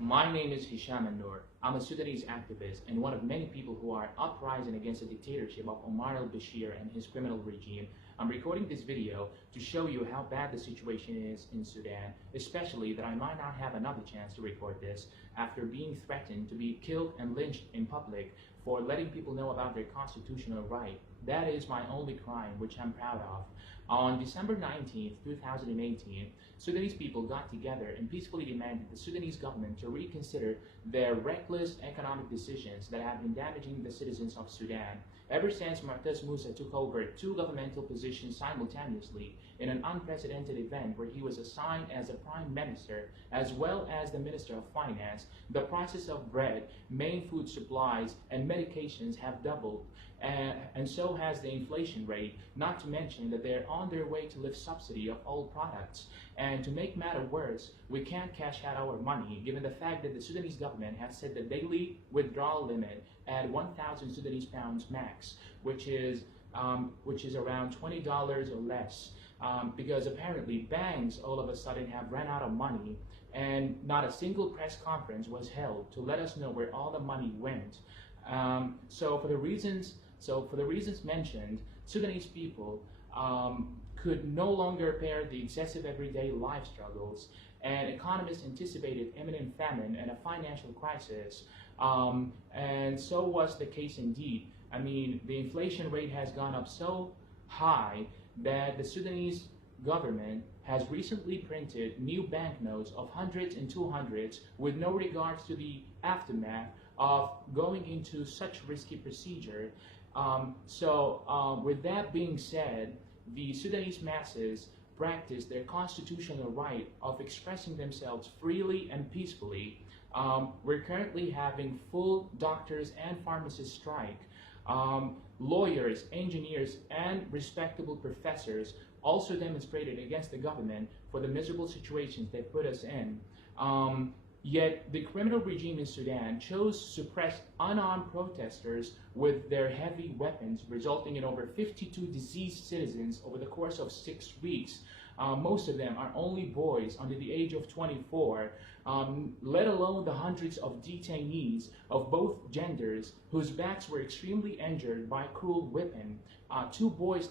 My name is Hisham An-Noor. I'm a Sudanese activist and one of many people who are uprising against the dictatorship of Omar al-Bashir and his criminal regime. I'm recording this video to show you how bad the situation is in Sudan, especially that I might not have another chance to record this after being threatened to be killed and lynched in public for letting people know about their constitutional right. That is my only crime, which I'm proud of. On December 19th, 2018, Sudanese people got together and peacefully demanded the Sudanese government to reconsider their reckless economic decisions that have been damaging the citizens of Sudan. Ever since Mu'taz Musa took over two governmental positions simultaneously in an unprecedented event where he was assigned as a prime minister as well as the minister of finance, the prices of bread, main food supplies, and medications have doubled, and so has the inflation rate, not to mention that they're on their way to lift subsidy of all products. And to make matter worse, we can't cash out our money given the fact that the Sudanese government has set the daily withdrawal limit at 1,000 Sudanese pounds max, which is around $20 or less, because apparently banks all of a sudden have run out of money and not a single press conference was held to let us know where all the money went. So for the reasons mentioned, Sudanese people could no longer bear the excessive everyday life struggles, and economists anticipated imminent famine and a financial crisis, and so was the case indeed. I mean, the inflation rate has gone up so high that the Sudanese government has recently printed new banknotes of hundreds and 200s with no regards to the aftermath of going into such risky procedure. With that being said, the Sudanese masses practice their constitutional right of expressing themselves freely and peacefully. We're currently having full doctors and pharmacists strike. Lawyers, engineers, and respectable professors also demonstrated against the government for the miserable situations they put us in. Yet the criminal regime in Sudan chose to suppress unarmed protesters with their heavy weapons, resulting in over 52 deceased citizens over the course of 6 weeks. Most of them are only boys under the age of 24, let alone the hundreds of detainees of both genders whose backs were extremely injured by cruel whipping. Two boys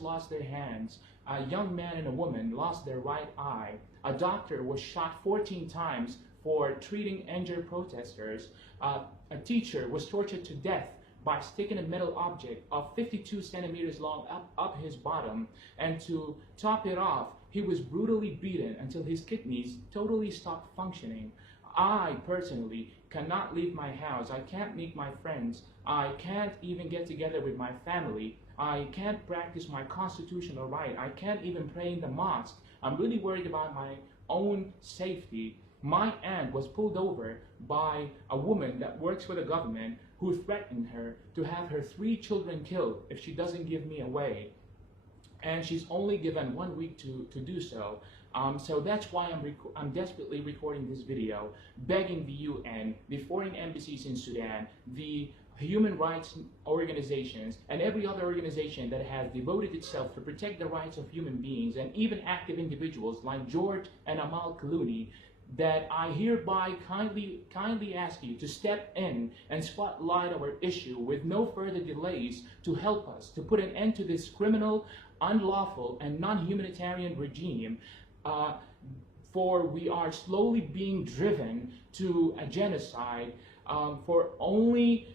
lost their hands. A young man and a woman lost their right eye. A doctor was shot 14 times for treating injured protesters. A teacher was tortured to death by sticking a metal object of 52 centimeters long up his bottom. And to top it off, he was brutally beaten until his kidneys totally stopped functioning. I personally cannot leave my house. I can't meet my friends. I can't even get together with my family. I can't practice my constitutional right. I can't even pray in the mosque. I'm really worried about my own safety. My aunt was pulled over by a woman that works for the government who threatened her to have her 3 children killed if she doesn't give me away. And she's only given 1 week to do so. So that's why I'm desperately recording this video, begging the UN, the foreign embassies in Sudan, the human rights organizations, and every other organization that has devoted itself to protect the rights of human beings, and even active individuals like George and Amal Clooney, that I hereby kindly ask you to step in and spotlight our issue with no further delays to help us to put an end to this criminal, unlawful, and non-humanitarian regime. For we are slowly being driven to a genocide for only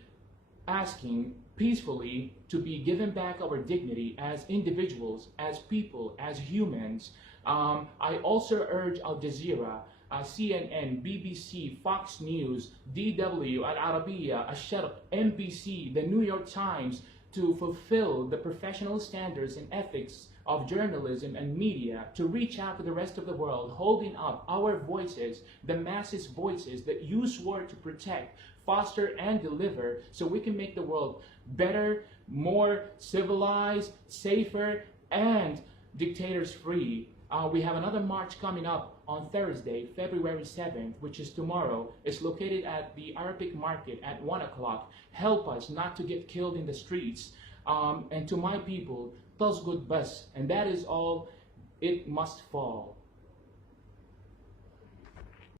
asking peacefully to be given back our dignity as individuals, as people, as humans. I also urge Al Jazeera, CNN, BBC, Fox News, DW, Al Arabiya, Al Sharq, NBC, the New York Times to fulfill the professional standards and ethics of journalism and media, to reach out to the rest of the world, holding up our voices, the masses' voices that you swore to protect, foster, and deliver, so we can make the world better, more civilized, safer, and dictators-free. We have another march coming up on Thursday, February 7th, which is tomorrow. It's located at the Arabic Market at 1 o'clock. Help us not to get killed in the streets. And to my people, tasgud bas, and that is all, it must fall.